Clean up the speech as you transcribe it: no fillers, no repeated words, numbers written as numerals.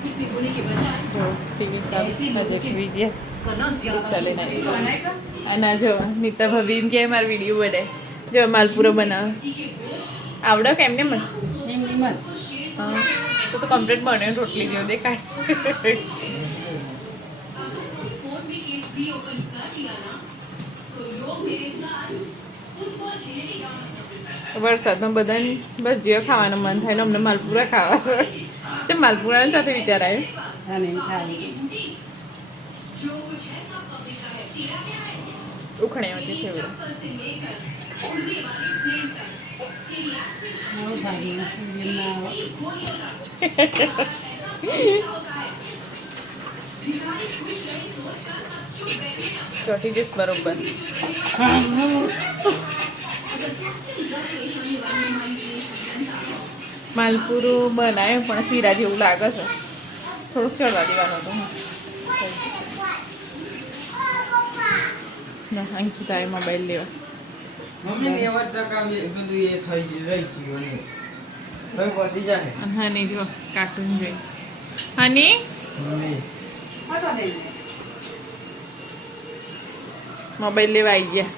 જો ટીવી ચાલુ ટીવી જે ચાલે ને અને જો નીતા ભાભી કે મારો વિડીયો બને જો માલપુરો બનાવે આવડે કેમ ને મસ્ત હા તો કમ્પ્લીટ બન્યો રોટલી જેવો દેખાય વરસાદમાં બધાને બસ જીઓ ખાવાનું મન થાય ને અમને માલપુરા ખાવા છે માલપુરા સાથે વિચાર આવ્યો ઉખણે છે ફેવડે ચોથી દિવસ બરોબર માલપુરું બનાવ્યો પણ શીરા જેવું લાગે છે થોડુંક ચડવા દેવાનું હતું ના અંકિત આવે મોબાઈલ લેવા હની જો કાર્ટૂન જોઈ હની મોબાઈલ લેવા આવી ગયા